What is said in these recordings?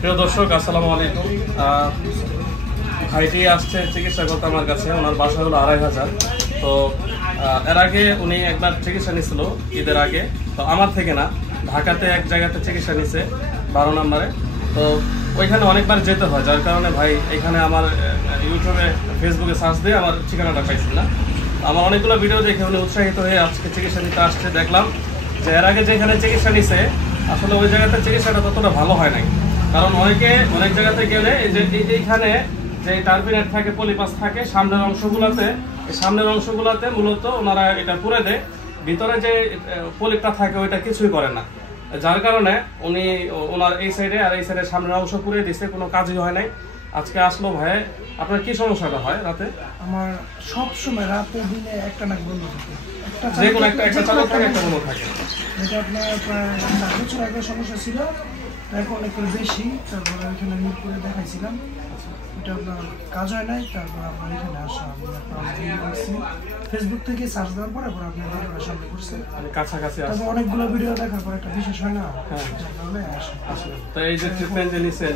প্রিয় দর্শক, আসসালামু আলাইকুম। ভাইটি আসছে চিকিৎসা করতে আমার কাছে। ওনার বাসা হলো 2500। তো এর আগে উনি একবার চিকিৎসা নিয়েছিল ঈদের আগে। তো আমার থেকে না, ঢাকাতে এক জায়গাতে চিকিৎসা নিছে 12 নম্বরে। তো ওইখানে অনেকবার যেতে হয়, যার কারণে ভাই এখানে আমার ইউটিউবে ফেসবুকে সার্চ দিয়ে আমার ঠিকানাটা পাইছি না। আমার অনেকগুলো ভিডিও দেখে উনি উৎসাহিত হয়ে আজকে চিকিৎসা নিতে আসছে। দেখলাম যে এর আগে যেখানে চিকিৎসা নিছে আসলে ওই জায়গাতে চিকিৎসাটা ততটা ভালো হয় নাই। কারণ অনেক জায়গাতে গেলে এই যে এইখানে যে টার্বিনেট থাকে, পলিপাস থাকে সামনের অংশগুলোতে মূলত ওনারা এটা পুরে দেয়। ভিতরে যে পলিপটা থাকে ওইটা কিছুই করে না, যার কারণে উনি ওনার এই সাইডে আর এই সাইডে সামনের অংশ পুরে দিচ্ছে, কোনো কাজই হয় নাই। আজকে আসলো ভাই। আপনার কি সমস্যাটা হয় রাতে? আমার সব সময় রাতে দিনে একটা নাক বন্ধ থাকে, যে কোনো একটা চালু থাকে, একটা বন্ধ থাকে। এটা আপনার প্রায় 4 বছর আগে সমস্যা ছিল, এখন একটু বেশি। তারপরে এখানে মিট করে দেখাইছিলাম, এটা আপনার কাজ হয় নাই। তারপর আপনার এখানে আসা, ফেসবুক থেকে সার্চ দেওয়ার পরে আপনার ভিডিওটা সামনে করছে, কাছাকাছি আসে। তারপর অনেকগুলো ভিডিও দেখার পর একটা বিশেষ হয় না। হ্যাঁ, তাহলে আসে। তো এই যে ট্রিটমেন্ট যে নিছেন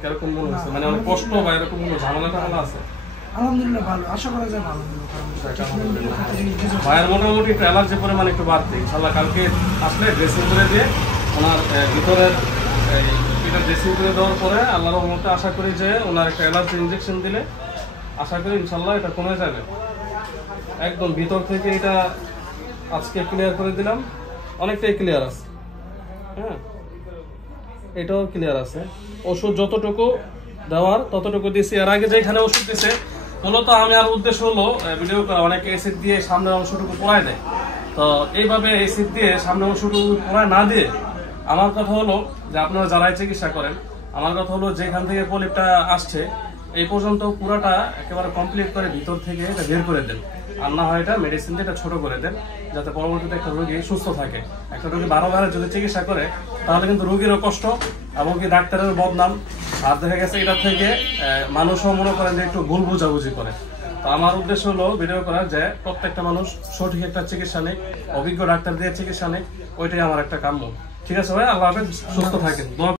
কিরকম মনে হচ্ছে? মানে অনেক কষ্ট বা এরকম কোনো ঝামেলা আছে? আলহামদুলিল্লাহ ভালো, আশা করা যায় ভালো। ভাইয়ের মোটামুটি একটু অ্যালার্জি পরিমাণ একটু বাড়তে, ইনশাল্লাহ কালকে আসলে ড্রেসিং করে দিয়ে ওনার ভিতরের এটা ড্রেসিং করে দেওয়ার পরে আল্লাহর রহমতে আশা করি যে ওনার একটা অ্যালার্জি ইনজেকশন দিলে আশা করি ইনশাল্লাহ এটা কমে যাবে একদম ভিতর থেকে। এটা আজকে ক্লিয়ার করে দিলাম, অনেকটাই ক্লিয়ার আছে। হ্যাঁ, এটাও ক্লিয়ার আছে। ওষুধ যতটুকু দেওয়ার ততটুকু দিয়েছি। এর আগে যেখানে ওষুধ দিয়েছে মূলত আমি আর উদ্দেশ্য হলো ভিডিও করা, অনেকে অ্যাসিড দিয়ে সামনের অংশটুকু পোড়ায় দেয়। তো এইভাবে অ্যাসিড দিয়ে সামনের অংশটুকু পোড়ায় না দিয়ে আমার কথা হলো যে আপনারা যারাই চিকিৎসা করেন, আমার কথা হলো যেখান থেকে পলিপটা আসছে এই পর্যন্ত পুরোটা একেবারে কমপ্লিট করে ভিতর থেকে এটা বের করে দেন। আর না হয় এটা মেডিসিন দিয়ে এটা ছোট করে দেন, যাতে পরবর্তীতে একটা রোগী সুস্থ থাকে। একটা রোগী বারবার যদি চিকিৎসা করে তাহলে কিন্তু রোগীরও কষ্ট এবং কি ডাক্তারের বদনাম। আর দেখা গেছে এটা থেকে মানুষও মনে করেন যে একটু ভুল বুঝাবুঝি করে। তো আমার উদ্দেশ্য হলো ভিডিও করা যে প্রত্যেকটা মানুষ সঠিক একটা চিকিৎসা নেই, অভিজ্ঞ ডাক্তার দিয়ে চিকিৎসা নেই, ওইটাই আমার একটা কাম্য। ঠিক আছে ভাই, আল্লাহ হাফেজ, সুস্থ থাকেন।